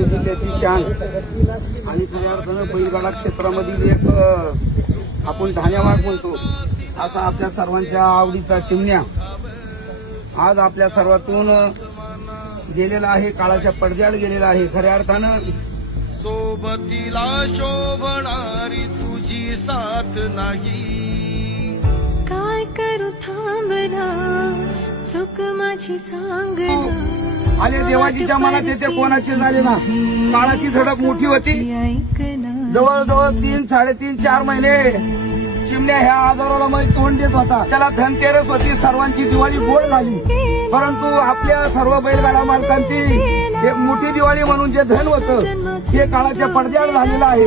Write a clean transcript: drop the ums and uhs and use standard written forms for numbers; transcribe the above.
सांगली जिल्ह्याची शान आणि खऱ्या अर्थानं बैलगाडा क्षेत्रामधील एक आपण ठाण्यावाग म्हणतो असा आपल्या सर्वांच्या आवडीचा चिमण्या आज आपल्या सर्वातून गेलेला आहे, काळाच्या पडद्याआड गेलेला आहे. खऱ्या अर्थानं सोबतीला शोभणारी तुझी साथ नाही, काय करू थांबला चूक माझी सांगना. आले देवाजीच्या मनात येते कोणाचे झाले ना. काळाची झडप मोठी होती. जवळजवळ 3, 3.5, 4 महिने चिमण्या ह्या आजाराला मध्ये तोंड देत होता. त्याला धनतेरस होती, सर्वांची दिवाळी गोड झाली. परंतु आपल्या सर्व बैलगाडा मालकांची एक मोठी दिवाळी म्हणून जे धन होतं ते काळाच्या पडद्याआड झालेलं आहे.